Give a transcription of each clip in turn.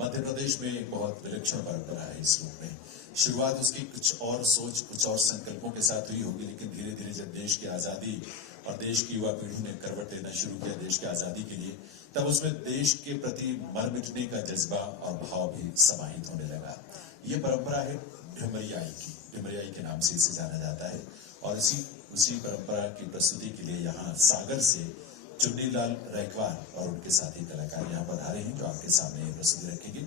मध्य प्रदेश में एक बहुत विलक्षण परंपरा है इस रूप में। शुरुआत उसकी कुछ और सोच, कुछ और संकल्पों के साथ हुई होगी, लेकिन धीरे धीरे जब देश की आजादी और देश की युवा पीढ़ी ने करवट लेना शुरू किया देश की आजादी के लिए, तब उसमें देश के प्रति मर मिटने का जज्बा और भाव भी समाहित होने लगा। ये परंपरा है ढिमरियाई की। ढिमरियाई के नाम से इसे जाना जाता है और उसी परंपरा की प्रस्तुति के लिए यहाँ सागर से चुन्नीलाल रैकवार और उनके साथी कलाकार यहाँ पर आ रहे हैं जो आपके सामने प्रस्तुति रखेंगे।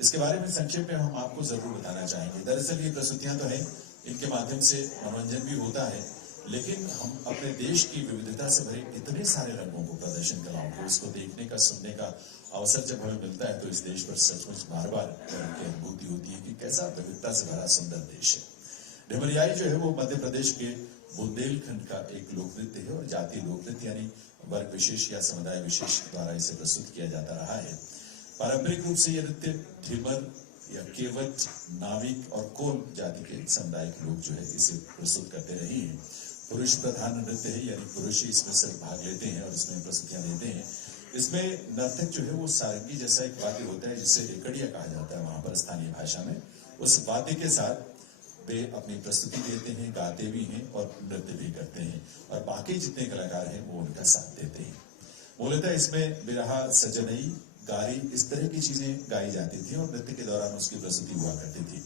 इसके बारे में संक्षेप में हम आपको जरूर बताना चाहेंगे। दरअसल ये प्रस्तुतियां तो हैं, इनके माध्यम से मनोरंजन भी होता है, लेकिन हम अपने देश की विविधता से भरे इतने सारे रंगों को, प्रदर्शन कलाओं को, इसको देखने का, सुनने का अवसर जब हमें मिलता है तो इस देश पर सचमुच बार बार की अनुभूति होती है कि कैसा विविधता से भरा सुंदर देश है। ढिमरियाई जो है वो मध्य प्रदेश के बुंदेलखंड का एक लोक नृत्य है और जातीय लोक नृत्य यानी वर्ग विशेष या समुदाय विशेष द्वारा इसे प्रस्तुत किया जाता रहा है। पारंपरिक रूप से यह नृत्य ढिमर या केवट, नाविक और कोल जाति के समुदाय के लोग जो है इसे प्रस्तुत करते रहे हैं। पुरुष प्रधान नृत्य है, यानी पुरुष ही इसमें सिर्फ भाग लेते हैं और इसमें प्रस्तुतियां देते हैं। इसमें नर्तक जो है वो सारंगी जैसा एक वाद्य होता है जिसे रेकड़िया कहा जाता है वहां पर स्थानीय भाषा में। उस वाद्य के साथ वे अपनी प्रस्तुति देते हैं, गाते भी हैं और नृत्य भी करते हैं और बाकी जितने कलाकार हैं वो उनका साथ देते हैं। मूलतः इसमें बिरहा, सजनई, गारी, इस तरह की चीजें गाई जाती थी और नृत्य के दौरान उसकी प्रस्तुति हुआ करती थी।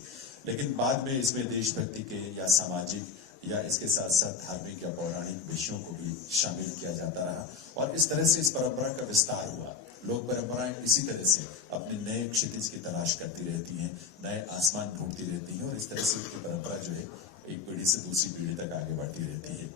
लेकिन बाद में इसमें देशभक्ति के या सामाजिक या इसके साथ साथ धार्मिक या पौराणिक विषयों को भी शामिल किया जाता रहा और इस तरह से इस परंपरा का विस्तार हुआ। लोक परंपराएं इसी तरह से अपने नए क्षितिज की तलाश करती रहती हैं, नए आसमान ढूंढती रहती हैं और इस तरह से उनकी परंपरा जो है एक पीढ़ी से दूसरी पीढ़ी तक आगे बढ़ती रहती है।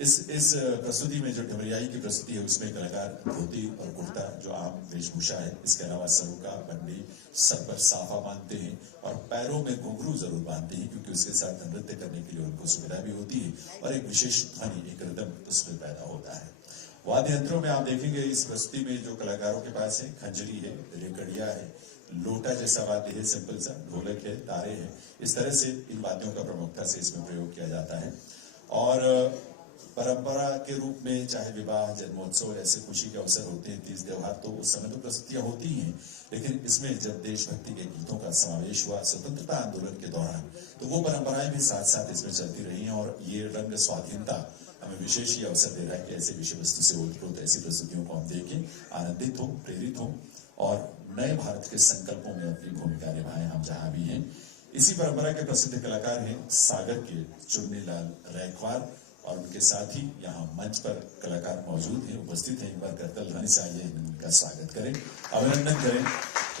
इस प्रस्तुति में जो ढिमरियाई की प्रस्तुति है उसमें कलाकार धोती और कुर्ता जो आम वेशभूषा है, इसके अलावा सरुका, बंडी, सर पर साफा बांधते हैं और पैरों में घुंघरू जरूर बांधते हैं क्योंकि उसके साथ नृत्य करने के लिए उनको सुविधा भी होती है और एक विशेष ध्वनि, एक रिदम उसमें पैदा होता है। वाद्य यंत्रों में आप देखेंगे इस प्रस्तुति में जो कलाकारों के पास है, खंजरी है, रेकड़िया है, लोटा जैसा वाद्य है, सिंपल सा ढोलक है, तारे हैं। इस तरह से इन वाद्यों का प्रमुखता से इसमें प्रयोग किया जाता है और परंपरा के रूप में चाहे विवाह, जन्मोत्सव, ऐसे खुशी के अवसर होते हैं, तीज त्योहार, तो उस समय तो प्रस्तुतियां होती हैं, लेकिन इसमें जब देशभक्ति के गीतों का समावेश हुआ स्वतंत्रता आंदोलन के दौरान, तो वो परंपराएं भी साथ साथ इसमें चलती रही हैं और ये रंग स्वाधीनता हमें विशेष ही अवसर दे रहा है कि ऐसे विषय वस्तु से ओतप्रोत ऐसी प्रस्तुतियों को हम देखें, आनंदित हो, प्रेरित हो और नए भारत के संकल्पों में अपनी भूमिका निभाएं हम जहां भी हैं। इसी परंपरा के प्रसिद्ध कलाकार हैं सागर के चुन्नीलाल रैकवार और उनके साथ ही यहाँ मंच पर कलाकार मौजूद हैं, उपस्थित हैं। एक बार करतल ध्वनि से आइए इनका स्वागत करें, अभिनंदन करें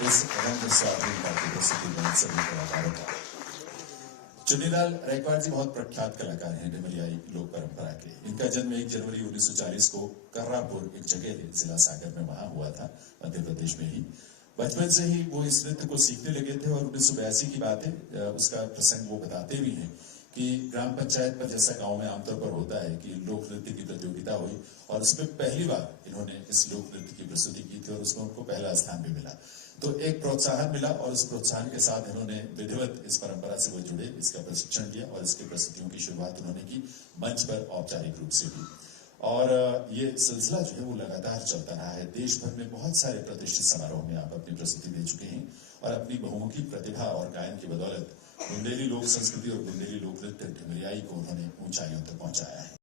इस रंग स्वाधीनता की प्रस्तुति में सभी कलाकारों का। चुन्नीलाल रैकवार जी बहुत प्रख्यात कलाकार हैं ढिमरियाई लोक परंपरा के। इनका जन्म 1 जनवरी 1940 को कर्रापुर एक जगह है जिला सागर में वहां हुआ था, मध्य प्रदेश में ही। बचपन से ही वो इस नृत्य को सीखने लगे थे और 1982 की बात है, उसका प्रसंग वो बताते भी हैं कि ग्राम पंचायत पर जैसा गांव में आमतौर पर होता है कि लोक नृत्य की प्रतियोगिता हुई और उसमें पहली बार इन्होंने इस लोक नृत्य की प्रस्तुति की थी और उसमें उनको पहला स्थान भी मिला। तो एक प्रोत्साहन मिला और उस प्रोत्साहन के साथ इन्होंने विधिवत इस परंपरा से वो जुड़े, इसका प्रशिक्षण लिया और इसकी प्रस्तुतियों की शुरुआत उन्होंने की मंच पर औपचारिक रूप से भी। और ये सिलसिला जो है वो लगातार चलता रहा है। देश भर में बहुत सारे प्रतिष्ठित समारोह में आप अपनी प्रस्तुति दे चुके हैं और अपनी बहुमुखी प्रतिभा और गायन की बदौलत बुंदेली लोक संस्कृति और बुंदेली लोक नृत्य ढिमरियाई को उन्होंने ऊंचाइयों तक पहुंचाया है।